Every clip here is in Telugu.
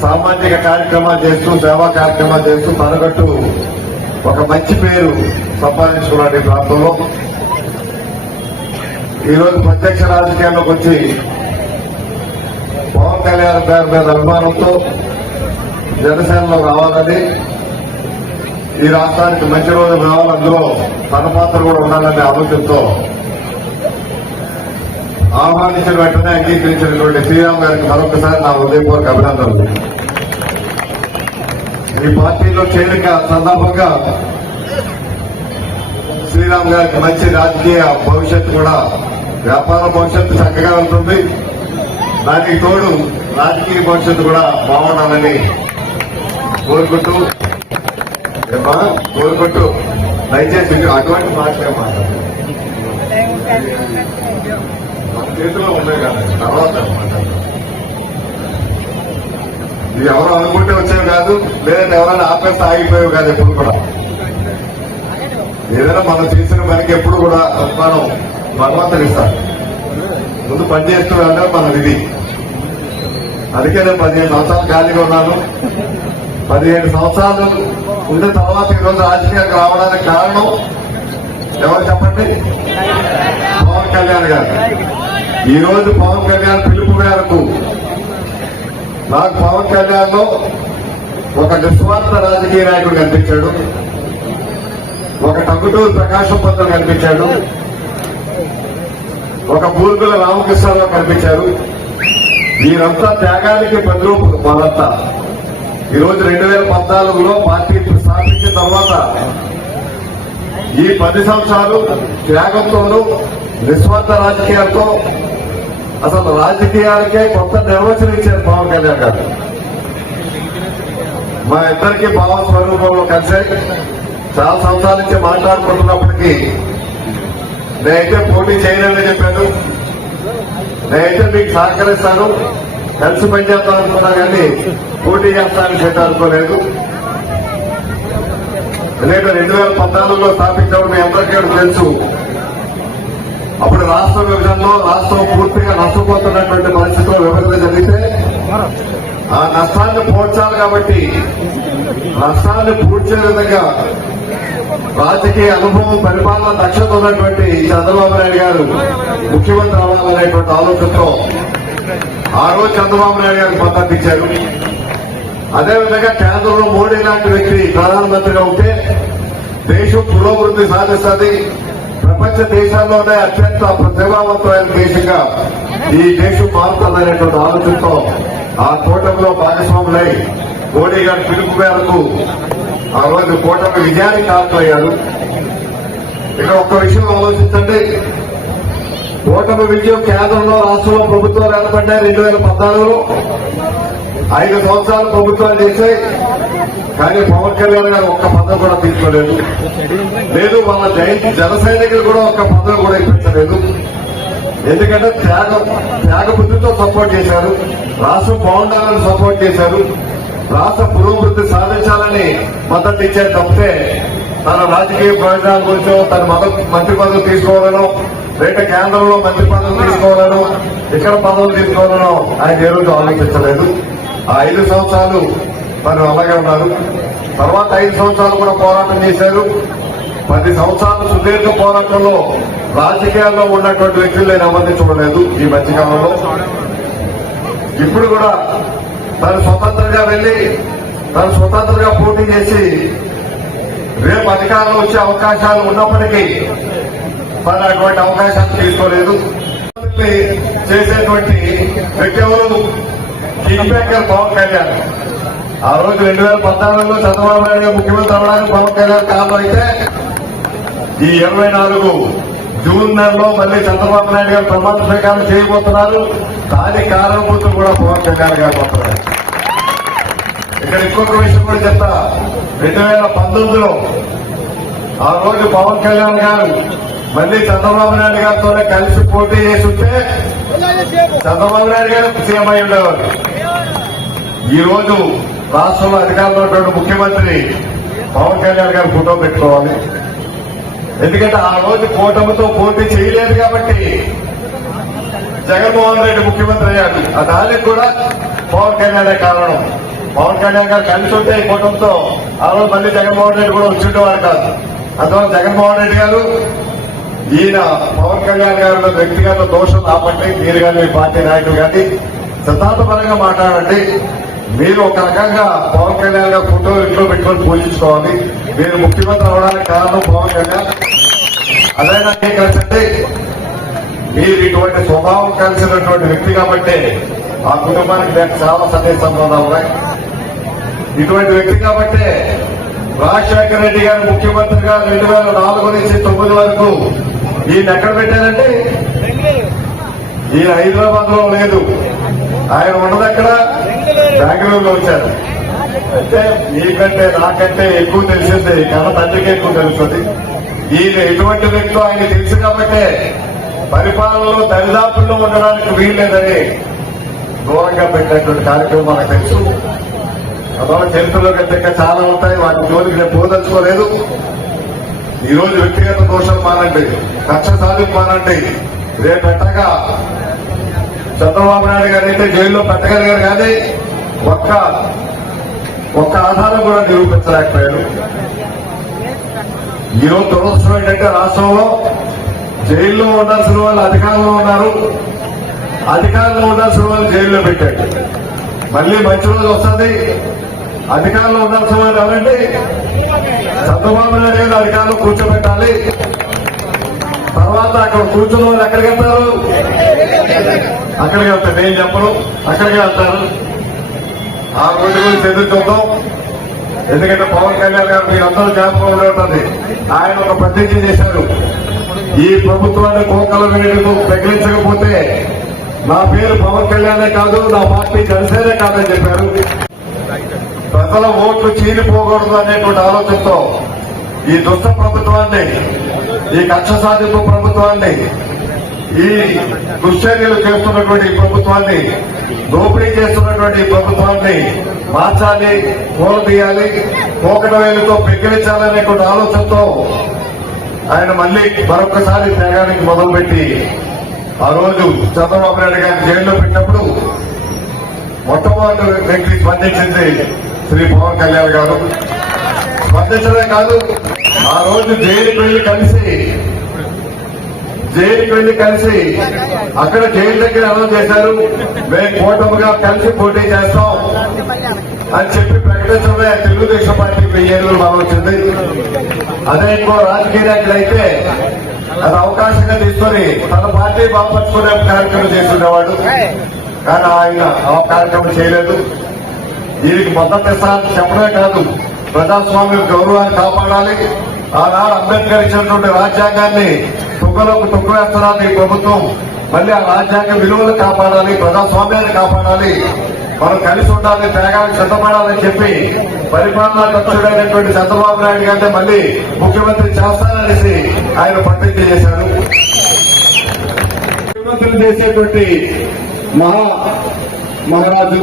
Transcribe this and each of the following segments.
సామాజిక కార్యక్రమాలు చేస్తూ సేవా కార్యక్రమాలు చేస్తూ తనగట్టు ఒక మంచి పేరు సంపాదించుకున్నాడు ఈ ప్రాంతంలో. ఈరోజు ప్రత్యక్ష రాజకీయాల్లోకి వచ్చి పవన్ కళ్యాణ్ గారి మీద అభిమానంతో జనసేనలో రావాలని, ఈ రాష్ట్రానికి మంచి రోజులు రావాలి, అందులో తన పాత్ర కూడా ఉండాలనే ఆలోచనతో ఆహ్వానించిన వెంటనే అంగీకరించినటువంటి శ్రీరామ్ గారికి మరొకసారి నా హృదయపూర్వక అభినందనలు. ఈ పార్టీలో చేరిక సందర్భంగా శ్రీరామ్ గారికి మంచి రాజకీయ భవిష్యత్తు కూడా, వ్యాపార భవిష్యత్తు చక్కగా వెళ్తుంది. దానికి తోడు రాజకీయ భవిష్యత్తు కూడా బాగుండాలని కోరుకుంటూ దయచేసి అటువంటి మాటలే మాట్లాడారు. మన చేతిలో ఉన్నాయి కదా, తర్వాత ఇది ఎవరు అనుకుంటే వచ్చేవి కాదు, లేదంటే ఎవరైనా ఆపేస్తే ఆగిపోయేవి కాదు. ఎప్పుడు కూడా ఏదైనా మనం చేసిన పనికి ఎప్పుడు కూడా మనం భగవంతుడు ఇస్తారు. ముందు పనిచేస్తూ వెళ్ళడం మన విధి. అందుకే నేను 15 సంవత్సరాలు ఖాళీగా ఉన్నాను. 15 సంవత్సరాలు ఉన్న తర్వాత ఈరోజు రాజకీయాలకు రావడానికి కారణం ఎవరు చెప్పండి? పవన్ కళ్యాణ్ గారు. ఈ రోజు పవన్ కళ్యాణ్ పిలుపు మేరకు నాకు పవన్ కళ్యాణ్ లో ఒక నిస్వార్థ రాజకీయ నాయకుడు కనిపించాడు, ఒక టంగుటూరు ప్రకాశం పంతులు కనిపించాడు, ఒక బూర్గుల రామకృష్ణరావు కనిపించారు. వీరంతా త్యాగానికి ప్రతిరూపం. వాళ్ళంతా ఈరోజు 2014లో పార్టీ స్థాపించిన తర్వాత ఈ 10 సంవత్సరాలు త్యాగంతోనూ నిస్వార్థ రాజకీయాలతో అసలు రాజకీయాలకే కొత్త నిర్వచనం ఇచ్చారు పవన్ కళ్యాణ్ గారు. మా ఇద్దరికి భావ స్వరూపంలో కలిసే చాలా సంవత్సరాల నుంచి మాట్లాడుకుంటున్నప్పటికీ నేనైతే పోటీ చేయలేదని చెప్పాను. నేనైతే మీకు సహకరిస్తాను, కలిసి పనిచేస్తాను అనుకున్నా కానీ పోటీ చేస్తానని చెప్పి అనుకోలేదు. ఎందుకంటే 2014లో స్థాపించడం మీ అందరికీ తెలుసు. అప్పుడు రాష్ట్ర విభజనలో రాష్ట్రం పూర్తిగా నష్టపోతున్నటువంటి పరిస్థితిలో విభజన జరిగితే ఆ నష్టాన్ని పూడ్చాలి. కాబట్టి నష్టాన్ని పూడ్చే విధంగా రాజకీయ అనుభవం, పరిపాలన దక్షత ఉన్నటువంటి చంద్రబాబు నాయుడు గారు ముఖ్యమంత్రి అవ్వాలనేటువంటి ఆలోచనతో ఆ రోజు చంద్రబాబు నాయుడు గారికి మద్దతు ఇచ్చారు. అదేవిధంగా కేంద్రంలో మోడీ లాంటి వ్యక్తి ప్రధానమంత్రిగా ఉంటే దేశం పురోభివృద్ధి సాధిస్తుంది, ప్రపంచ దేశాల్లోనే అత్యంత ప్రతిభావంతమైన దేశంగా ఈ దేశం మారుతుందనేటువంటి ఆలోచనతో ఆ కూటమిలో భాగస్వాములై మోడీ గారి పిలుపు మేరకు ఆ రోజు కూటమి విజయానికి కారణమయ్యారు. ఇక్కడ ఒక్క విషయం ఆలోచించండి. కూటమి విజయం కేంద్రంలో, రాష్ట్రంలో ప్రభుత్వాలు ఏర్పడ్డాయి 2014లో. 5 సంవత్సరాలు ప్రభుత్వాలు చేశాయి. కానీ పవన్ కళ్యాణ్ గారు ఒక్క పదవి కూడా తీసుకోలేదు. లేదు, వాళ్ళ జన సైనికులు కూడా ఒక్క పదవి కూడా ఇప్పించలేదు. ఎందుకంటే త్యాగ బుద్ధితో సపోర్ట్ చేశారు, రాష్ట్రం బాగుండాలని సపోర్ట్ చేశారు, రాష్ట్ర పురోభివృద్ధి సాధించాలని మద్దతు ఇచ్చారు తప్పితే తన రాజకీయ ప్రయోజనాల గురించో, తన మంత్రి పదవి తీసుకోవాలనో, లేక కేంద్రంలో మంత్రి పదవులు తీసుకోవాలనో, ఇక్కడ పదవులు తీసుకోవాలనో ఆయన ఏ రోజు ఆలోచించలేదు. ఆ 5 సంవత్సరాలు మరి అలాగే ఉన్నారు. తర్వాత 5 సంవత్సరాలు కూడా పోరాటం చేశారు. 10 సంవత్సరాలు సుదీర్ఘ పోరాటంలో రాజకీయాల్లో ఉన్నటువంటి వ్యక్తులు నేను ఎవరిని చూడలేదు ఈ మధ్యకాలంలో. ఇప్పుడు కూడా తను స్వతంత్రంగా వెళ్లి తను స్వతంత్రంగా పోటీ చేసి రేపు అధికారంలో వచ్చే అవకాశాలు ఉన్నప్పటికీ తను అటువంటి అవకాశాలు తీసుకోలేదు. చేసేటువంటి వ్యక్తి ఎవరు? King maker Pawan Kalyan. ఆ రోజు 2014లో చంద్రబాబు నాయుడు గారు ముఖ్యమంత్రి అవడానికి పవన్ కళ్యాణ్ కారణం అయితే, ఈ 24 జూన్ నెలలో మళ్లీ చంద్రబాబు నాయుడు గారు ప్రమాణ స్వీకారం చేయబోతున్నారు. దానికి కారణభూతులు కూడా పవన్ కళ్యాణ్ గారు పోతున్నారు. ఇక్కడ ఇంకొక విషయం కూడా చెప్తా. 2019లో ఆ రోజు పవన్ కళ్యాణ్ గారు మళ్లీ చంద్రబాబు నాయుడు గారితోనే కలిసి పోటీ చేసి ఉంటే చంద్రబాబు నాయుడు గారు సీఎం అయి ఉండేవారు. ఈ రోజు రాష్ట్రంలో అధికారంలో ఉన్నటువంటి ముఖ్యమంత్రి పవన్ కళ్యాణ్ గారు ఫోటో పెట్టుకోవాలి. ఎందుకంటే ఆ రోజు కూటమితో పోటీ చేయలేదు కాబట్టి జగన్మోహన్ రెడ్డి ముఖ్యమంత్రి అయ్యాడు. దానికి కూడా పవన్ కళ్యాణే కారణం. పవన్ కళ్యాణ్ గారు కలిసి ఉంటే ఈ కుటుంబంతో ఆ రోజు మళ్ళీ జగన్మోహన్ రెడ్డి కూడా వచ్చేవారు కాదు. అందువల్ల జగన్మోహన్ రెడ్డి గారు ఈయన పవన్ కళ్యాణ్ గారిలో వ్యక్తిగత దోషం కాబట్టి మీరు కానీ మీ పార్టీ నాయకులు కానీ సిద్ధాంతపరంగా మాట్లాడండి. మీరు ఒక రకంగా పవన్ కళ్యాణ్ గారు ఫోటో ఇంట్లో పెట్టుకొని పూజించుకోవాలి. మీరు ముఖ్యమంత్రి అవడానికి కారణం పవన్ కళ్యాణ్. అదైనా కలిసండి మీరు ఇటువంటి స్వభావం కలిసినటువంటి వ్యక్తి కాబట్టి ఆ కుటుంబానికి నేను చాలా సందేశాలు ఉన్నాయి. ఇటువంటి వ్యక్తి కాబట్టి రాజశేఖర రెడ్డి గారు ముఖ్యమంత్రిగా 2004 నుంచి 2009 వరకు ఈయన ఎక్కడ పెట్టారంటే ఈయన హైదరాబాద్ లో లేదు, ఆయన ఉన్నదక్కడ బెంగళూరులో వచ్చారు. అంటే మీకంటే నాకంటే ఎక్కువ తెలిసింది కన్న తండ్రికి ఎక్కువ తెలుస్తుంది. ఈయన ఎటువంటి వ్యక్తులు ఆయన తెలుసు కాబట్టి పరిపాలనలో దరిదాపుల్లో ఉండడానికి వీల్లేదని దూరంగా పెట్టినటువంటి కార్యక్రమం మనకు తెలుసు. అందువల్ల చరిత్రలో కంటే చాలా ఉంటాయి, వాటి జోలికి నేను పోదలుచుకోలేదు. ఈ రోజు వ్యక్తిగత దోషం మానండి, కక్ష సాధింపు మానండి. రేపు పెట్టగా చంద్రబాబు నాయుడు గారు అయితే జైల్లో పెట్టగలిగారు కానీ ఒక్క ఆధారం కూడా నిరూపించలేకపోయారు. ఈరోజు దురదృష్టం ఏంటంటే రాష్ట్రంలో జైల్లో ఉండాల్సిన వాళ్ళు అధికారంలో ఉన్నారు, అధికారంలో ఉండాల్సిన వాళ్ళు జైల్లో పెట్టారు. మళ్ళీ మంచి రోజు వస్తుంది. అధికారంలో ఉండాల్సిన వాళ్ళు ఎవరండి? చంద్రబాబు నాయుడు గారు అధికారంలో కూర్చోబెట్టాలి. తర్వాత అక్కడ కూర్చున్న వాళ్ళు ఎక్కడికి వెళ్తారు? అక్కడికి వెళ్తారు. నేను చెప్పను, అక్కడికి వెళ్తారు. ఆ రోజు గురించి ఎదురు చూద్దాం. ఎందుకంటే పవన్ కళ్యాణ్ గారు మీరు అందరూ జ్ఞాపకం ఉంటుంది. ఆయన ఒక ప్రతిజ్ఞ చేశారు, ఈ ప్రభుత్వాన్ని కోకల వేడుకు ప్రకటించకపోతే నా పేరు పవన్ కళ్యాణే కాదు, నా పార్టీ జనసేనే కాదని చెప్పారు. ప్రజల ఓట్లు చీలిపోకూడదు అనేటువంటి ఆలోచనతో ఈ దుష్ట ప్రభుత్వాన్ని, ఈ కక్ష సాధింపు ప్రభుత్వాన్ని, ఈ దుశ్చర్యలు చేస్తున్నటువంటి ప్రభుత్వాన్ని, దోపిడీ చేస్తున్నటువంటి ప్రభుత్వాన్ని మార్చాలి, కూలదీయాలి, కోకట వేలుతో పెక్కిరించాలనేటువంటి ఆలోచనతో ఆయన మళ్లీ మరొకసారి త్యాగానికి మొదలుపెట్టి ఆ రోజు చంద్రబాబు నాయుడు గారిని జైల్లో పెట్టినప్పుడు మొట్టమొదటి వ్యక్తి స్పందించింది శ్రీ పవన్ కళ్యాణ్ గారు. స్పందించడమే కాదు, ఆ రోజు జైలుకి వెళ్లి కలిసి అక్కడ జైలు దగ్గర అనౌన్స్ చేశారు, మేము కూటమిగా కలిసి పోటీ చేస్తాం అని చెప్పి ప్రకటించడమే తెలుగుదేశం పార్టీ 1000 ఏళ్ళు బలం వచ్చింది. అదే ఇంకో రాజకీయ నాయకుడు అయితే అది అవకాశంగా తీసుకొని తన పార్టీ బాపర్చుకునే కార్యక్రమం చేస్తుండేవాడు. కానీ ఆయన ఆ కార్యక్రమం చేయలేదు. దీనికి మద్దతు ఇస్తానని చెప్పడమే కాదు, ప్రజాస్వామ్య గౌరవాన్ని కాపాడాలి. ఆనాడు అంబేద్కర్ ఇచ్చినటువంటి రాజ్యాంగాన్ని తుగ్గలోకి తుగ్గవేస్తున్నది ఈ ప్రభుత్వం. మళ్ళీ ఆ రాజ్యాంగ విలువలు కాపాడాలి, ప్రజాస్వామ్యాన్ని కాపాడాలి, మనం కలిసి ఉండాలి, త్యాగానికి సిద్ధపడాలని చెప్పి పరిపాలనా దక్షుడైనటువంటి చంద్రబాబు నాయుడు గారిని మళ్ళీ ముఖ్యమంత్రి చేస్తాననేసి ఆయన ప్రతిజ్ఞ చేశారు. ముఖ్యమంత్రులు చేసేటువంటి మహారాజు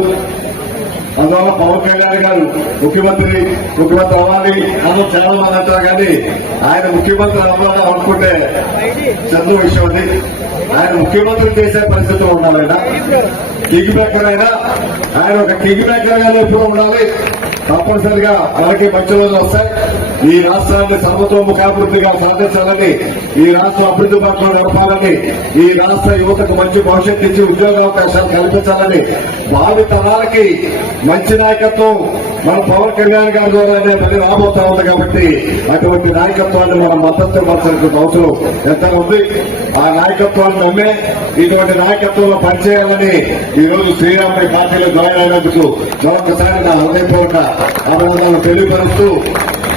అందువల్ల పవన్ కళ్యాణ్ గారు ముఖ్యమంత్రి అవ్వాలి అని చాలా మంది అంటారు. కానీ ఆయన ముఖ్యమంత్రి అవ్వాలని అనుకుంటే చదువు విషయం ఉంది. ఆయన ముఖ్యమంత్రి చేసే పరిస్థితిలో ఉండాలైనా కింగ్ మేకర్ అయినా ఆయన ఒక కింగ్ మేకర్ గానే ఎప్పుడు ఉండాలి. తప్పనిసరిగా మనకి మంచి రోజులు వస్తాయి. ఈ రాష్ట్రాన్ని సర్వతోముఖాభివృద్ధిగా సాధించాలని, ఈ రాష్ట్ర అభివృద్ధి పట్ల నడపాలని, ఈ రాష్ట్ర యువతకు మంచి భవిష్యత్తు ఇచ్చి ఉద్యోగావకాశాలు కల్పించాలని, భావి తరాలకి మంచి నాయకత్వం మన పవన్ కళ్యాణ్ గారి ద్వారానే మళ్ళీ రాబోతా ఉంది. కాబట్టి అటువంటి నాయకత్వాన్ని మనం మద్దతు ఇవ్వాల్సిన అవసరం ఎంత ఉంది. ఆ నాయకత్వాన్ని నమ్మే ఇటువంటి నాయకత్వంలో పనిచేయాలని ఈ రోజు శ్రీరాముడి పార్టీలో జాయిన్ అయినందుకు మరొకసారి నా హృదయపూర్వక అభినందనలు తెలియపరుస్తూ,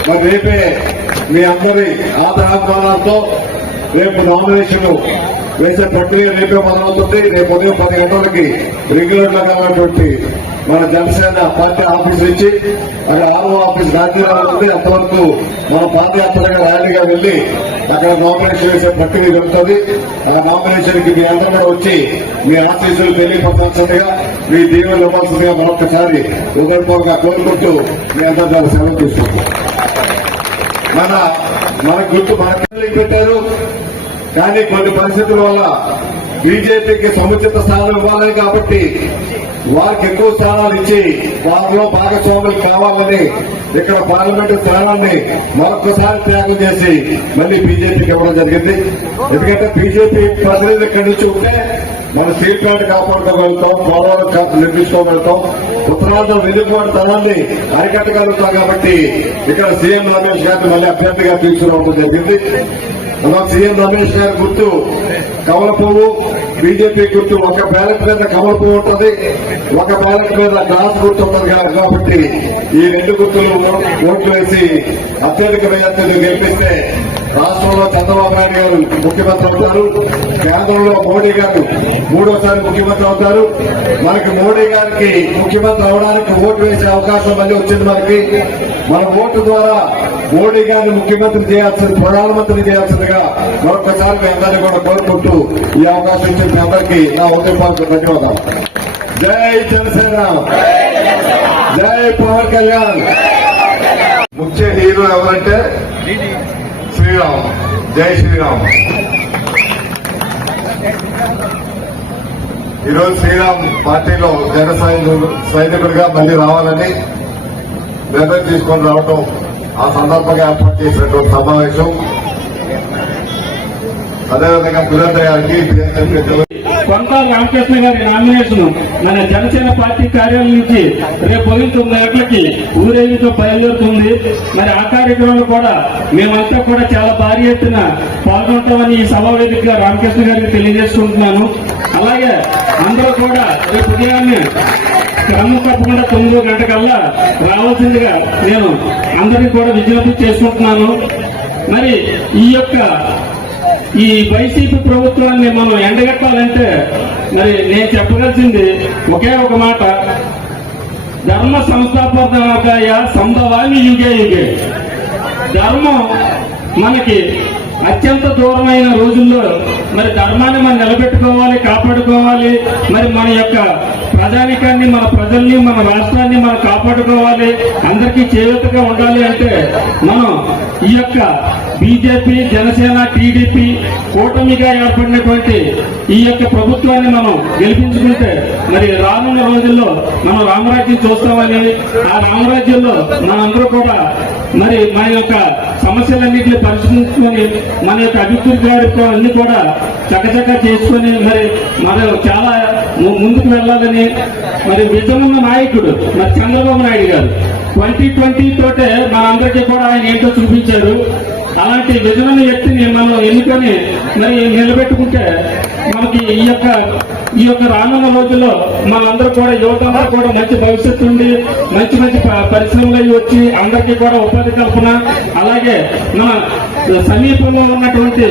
మరి రేపే మీ అందరి ఆదరాభిమానాలతో రేపు నామినేషన్ వేసే ప్రక్రియ రేపే మొదలవుతుంది. రేపు ఉదయం 10 గంటలకి రెగ్యులర్ గా ఉన్నటువంటి మన జనసేన పార్టీ ఆఫీస్ నుంచి అక్కడ ఆర్ఓ ఆఫీస్ రాజీనామా అవుతుంది. అంతవరకు మన పాదయాత్రగా ర్యాలీగా వెళ్లి అక్కడ నామినేషన్ వేసే ప్రక్రియ జరుగుతుంది. ఆ నామినేషన్ కి మీ అందరూ కూడా వచ్చి మీ ఆఫీసులు తెలియపరచాల్సిందిగా, మీ దీవెనలు ఇవ్వాల్సిందిగా మరొకసారి హృదయపూర్వకంగా కోరుకుంటూ మీ అందరూ సెలవు తీసుకుంటాం. మన గుర్తు మన పెట్టారు. కానీ కొన్ని పరిస్థితుల వల్ల బీజేపీకి సముచిత స్థానం ఇవ్వాలి కాబట్టి వారికి ఎక్కువ స్థానాలు ఇచ్చి వారిలో భాగస్వాములు కావాలని ఇక్కడ పార్లమెంటు స్థానాన్ని మరొకసారి త్యాగం చేసి మళ్ళీ బీజేపీకి ఇవ్వడం జరిగింది. ఎందుకంటే బీజేపీ ప్రతినిధులు ఇక్కడి నుంచి ఉంటే మన స్టీల్ ప్లాంట్ కాపాడుకోగలుగుతాం, పోలవరం నిర్మించుకోగలుగుతాం, ఉత్తరాంధ్ర వెలుగుబాటుతనాన్ని అరికట్టగలుగుతాం. కాబట్టి ఇక్కడ సీఎం రమేష్ గారిని మళ్ళీ అభ్యర్థిగా తీసుకురావడం జరిగింది. అలా సీఎం రమేష్ గారి గుర్తు కమల పువ్వు, బీజేపీ గుర్తు ఒక బ్యాలెట్ మీద కమల పువ్వు ఉంటుంది, ఒక బ్యాలెట్ మీద గ్లాస్ గుర్తు ఉంటుంది కాబట్టి ఈ రెండు గుర్తులు ఓట్లు వేసి అత్యధిక మెజార్టీని గెలిపిస్తే రాష్ట్రంలో చంద్రబాబు నాయుడు గారు ముఖ్యమంత్రి అవుతారు, కేంద్రంలో మోడీ గారు మూడోసారి ముఖ్యమంత్రి అవుతారు. మనకి మోడీ గారికి ముఖ్యమంత్రి అవడానికి ఓటు వేసే అవకాశం మళ్ళీ వచ్చింది. మన ఓటు ద్వారా మోడీ గారిని ముఖ్యమంత్రి చేయాల్సింది, ప్రధానమంత్రి చేయాల్సిందిగా మరొకసారి మీ అందరినీ కూడా కోరుకుంటూ ఈ అవకాశం ఇచ్చిన మీ అందరికీ నా ఉదయపాలకు ధన్యవాదాలు. జై జనసేన, జై పవన్ కళ్యాణ్. ముఖ్య హీరో ఎవరంటే శ్రీరామ్, జై శ్రీరామ్. ఈరోజు శ్రీరామ్ పార్టీలో జన సైనికుడిగా మళ్ళీ రావాలని నిర్ణయం తీసుకొని రావటం, ఆ సందర్భంగా ఏర్పాటు చేసినటువంటి సమావేశం. అదేవిధంగా దురందర్ గారికి కొంతా రామకృష్ణ గారి నామినేషన్ మన జనసేన పార్టీ కార్యాలయం నుంచి రేపు 9 గంటలకి ఊరేగింపు బయలుదేరుతుంది. మరి ఆ కార్యక్రమంలో కూడా మేమంతా కూడా చాలా భారీ ఎత్తున పాల్గొంటామని ఈ సభా వేదికగా రామకృష్ణ గారికి తెలియజేసుకుంటున్నాను. అలాగే అందరూ కూడా రేపు ఉదయాన్నే క్రమం తప్పకుండా 9 గంటకల్లా రావాల్సిందిగా నేను అందరికీ కూడా విజ్ఞప్తి చేసుకుంటున్నాను. మరి ఈ వైసీపీ ప్రభుత్వాన్ని మనం ఎండగట్టాలంటే మరి నేను చెప్పవలసింది ఒకే ఒక మాట, ధర్మ సంస్థాపనాయ సంభవాన్ని యుగే యుగే. ధర్మం మనకి అత్యంత దూరమైన రోజుల్లో మరి ధర్మాన్ని మనం నిలబెట్టుకోవాలి, కాపాడుకోవాలి. మరి మన యొక్క ప్రజానికాన్ని, మన ప్రజల్ని, మన రాష్ట్రాన్ని మనం కాపాడుకోవాలి, అందరికీ చేయూతగా ఉండాలి అంటే మనం ఈ యొక్క బీజేపీ, జనసేన, టీడీపీ కూటమిగా ఏర్పడినటువంటి ఈ యొక్క ప్రభుత్వాన్ని మనం గెలిపించుకుంటే మరి రానున్న రోజుల్లో మనం రామరాజ్యం చూస్తామని, ఆ రామరాజ్యంలో మనందరూ కూడా మరి మన యొక్క సమస్యలన్నింటినీ పరిష్కరించుకొని మన యొక్క అభివృద్ధి కార్యక్రమాలన్నీ కూడా చక్కచక్క చేసుకొని మరి మనం చాలా ముందుకు వెళ్లాలని మరి విజయమున్న నాయకుడు మరి చంద్రబాబు నాయుడు గారు 2020 తోటే మనందరికీ కూడా ఆయన ఏంటో చూపించారు. అలాంటి విజయమైన వ్యక్తిని మనం ఎన్నుకొని మరి నిలబెట్టుకుంటే మనకి ఈ యొక్క రానున్న రోజుల్లో మనందరూ కూడా యువతంలో కూడా మంచి భవిష్యత్తు ఉండి మంచి మంచి పరిశ్రమలు వచ్చి అందరికీ కూడా ఉపాధి కల్పన, అలాగే మన సమీపంలో ఉన్నటువంటి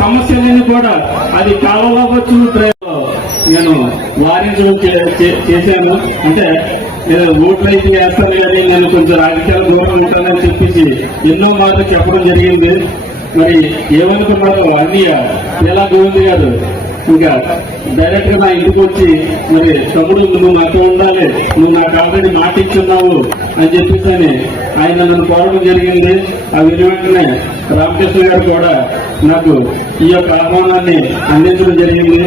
సమస్యలన్నీ కూడా అది కాలంలో అవ్వచ్చు నేను వారించడం చేశాను. అంటే ఓట్లు అయితే వేస్తాను కానీ నేను కొంచెం రాజకీయాల దూరం ఉంటానని చెప్పేసి ఎన్నో మాటలు చెప్పడం జరిగింది. మరి ఏమనుకున్నారో అన్నీ ఎలా గోవింద్ గారు ఇంకా డైరెక్ట్ గా నా ఇంటికి వచ్చి మరి తమ్ముడు నువ్వు నాతో ఉండాలి, నువ్వు నాకు ఆల్రెడీ మాట ఇచ్చున్నావు అని చెప్పేసి ఆయన నన్ను కోరడం జరిగింది. ఆ వెంటనే రామకృష్ణ గారు కూడా నాకు ఈ యొక్క ఆహ్వానాన్ని అందించడం జరిగింది.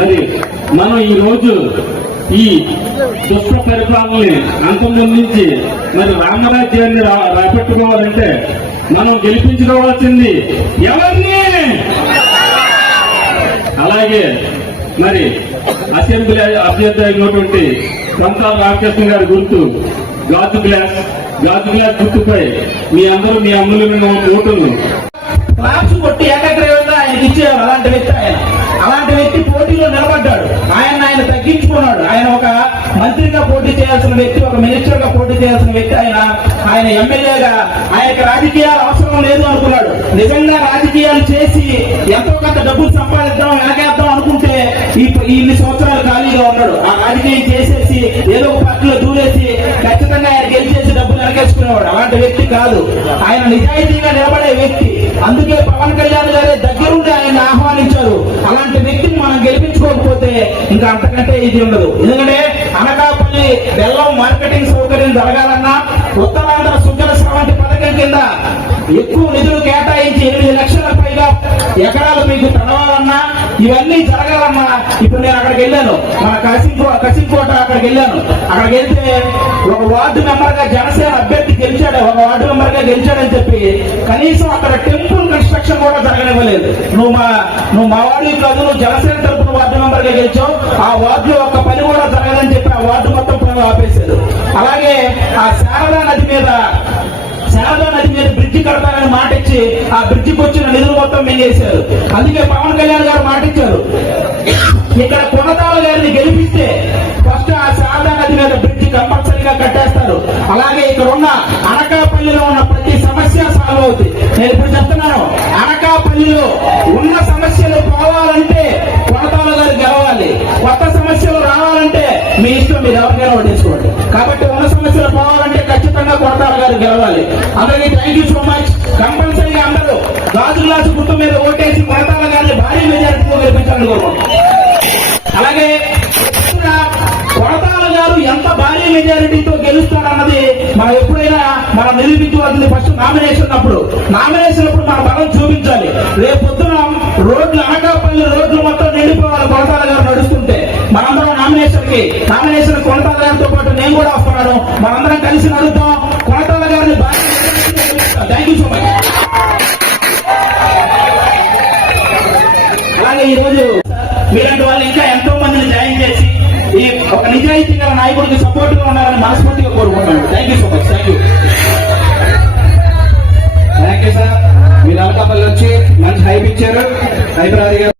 మరి మనం ఈ రోజు ఈ దుష్ట పరిపాలనని అంతమొందించి మరి రామరాజ్యాన్ని రాబెట్టుకోవాలంటే మనం గెలిపించుకోవాల్సింది ఎవరిని? అలాగే మరి అసెంబ్లీ అభ్యర్థి అయినటువంటి కొంతా రామకృష్ణ గారి గుర్తు గాజు గ్లాస్ గుర్తుపై మీ అందరూ మీ అమ్ములు ఓటును క్లాప్స్ కొట్టి ఏకగ్రీవంగా ఆయనకి ఇచ్చేవారు. అలాంటి వ్యక్తి పోటీలో నిలబడ్డాడు. ఆయన తగ్గించుకున్నాడు. ఆయన ఒక మంత్రిగా పోటీ చేయాల్సిన వ్యక్తి, ఒక మినిస్టర్ గా పోటీ చేయాల్సిన వ్యక్తి. ఆయన ఎమ్మెల్యేగా ఆయనకి రాజకీయాలు అవసరం లేదు అనుకున్నాడు. నిజంగా రాజకీయాలు చేసి ఎంతో కొంత డబ్బులు సంపాదిద్దాం, వెనకేద్దాం అనుకుంటే ఇన్ని సంవత్సరాలు ఖాళీగా ఉన్నాడు. ఆ రాజకీయం చేసేసి ఏదో ఒక పార్టీలో దూరేసి ఖచ్చితంగా ఆయన గెలిచేసి డబ్బులు వెనకేసుకునేవాడు. అలాంటి వ్యక్తి కాదు. ఆయన నిజాయితీగా నిలబడే వ్యక్తి. అందుకే పవన్ కళ్యాణ్ గారే దగ్గరుండి ఆయన ఆహ్వానించారు. అలాంటి వ్యక్తిని మనం గెలిపించుకోకపోతే ఇంకా అంతకంటే ఇది ఉండదు. ఎందుకంటే అనకాపల్లి బెల్లం మార్కెటింగ్ సౌకర్యం జరగాలన్నా, ఉత్తరాంధ్ర సుజల స్రవంతి పథకం కింద ఎక్కువ నిధులు కేటాయించి 8 లక్షల పైగా ఎకరాలు మీకు తడవాలన్నా ఇవన్నీ జరగాలన్నా ఇప్పుడు నేను అక్కడికి వెళ్ళాను, మన కసింకోట అక్కడికి వెళ్ళాను. అక్కడికి వెళ్తే ఒక వార్డు మెంబర్ గా జనసేన అభ్యర్థి గెలిచాడు, ఒక వార్డు మెంబర్ గా గెలిచాడని చెప్పి కనీసం అక్కడ టెంపుల్ కన్స్ట్రక్షన్ కూడా జరగనివ్వలేదు. నువ్వు మా వార్డు కాదు, నువ్వు జనసేన తరపున వార్డు మెంబర్ గా గెలిచావు, ఆ వార్డులో ఒక్క పని కూడా జరగదని చెప్పి ఆ వార్డు మొత్తం పనులు ఆపేశారు. అలాగే ఆ శారదా నది మీద బ్రిడ్జి కడతారని మాట ఇచ్చి ఆ బ్రిడ్జికి వచ్చిన నిధులు మొత్తం మింగేశారు. అందుకే పవన్ కళ్యాణ్ గారు మాట ఇచ్చారు, ఇక్కడ కొనతాల గారిని గెలిపిస్తే ఫస్ట్ ఆ శారదా నది మీద బ్రిడ్జి కంపల్సరీగా కట్టేస్తారు. అలాగే ఇక్కడ ఉన్న అనకాపల్లిలో ఉన్న ప్రతి సమస్య సాల్వ్ అవుతుంది. నేను ఇప్పుడు చెప్తున్నాను, అనకాపల్లిలో ఉన్న సమస్యలు పోవాలంటే కొనతాల గారు గెలవాలి, కొత్త సమస్యలు రావాలంటే మీ ఇష్టం, మీరు ఎవరికైనా ఓటేసుకోండి. కాబట్టి ఉన్న సమస్యలు పోవాలంటే ఖచ్చితంగా కొనతాల గారు గెలవాలి. అందరికీ థ్యాంక్ యూ సో మచ్. కంపల్సరీగా అందరూ గాజు గ్లాసు గుర్తు మీద ఓటేసి కొనతాల గారిని భారీ మెజారిటీతో గెలిపించాలని కోరుకుంటున్నాం. అలాగే కొనతాల గారు ఎంత భారీ మెజారిటీతో గెలుస్తారన్నది మనం ఎప్పుడైనా మనం నిరూపించవలసింది. ఫస్ట్ నామినేషన్ అప్పుడు మన బలం చూపించాలి. రేపు పొద్దున రోడ్లు అనకాపల్లి రోడ్లు మొత్తం నిండిపోవాలి కొనతాల గారు నడుస్తుంటే. మనందరం నామినేషన్ కొనతాల గారితో పాటు నేను కూడా వస్తున్నాను, మనందరం కలిసి నడుద్దాం, కొనతాల గారిని భారీ. Thank you so much. అలాగే ఈరోజు మీలాంటి వాళ్ళు ఇంకా ఎంతో మందిని జాయిన్ చేసి ఈ ఒక నిజాయితీ గల నాయకుడికి సపోర్ట్ గా ఉండాలని మనస్ఫూర్తిగా కోరుకుంటున్నాను. Thank you so much. Thank you sir. మీరు అనకాపల్లి వచ్చి మంచి హైప్ ఇచ్చారు. హైదరాబాద్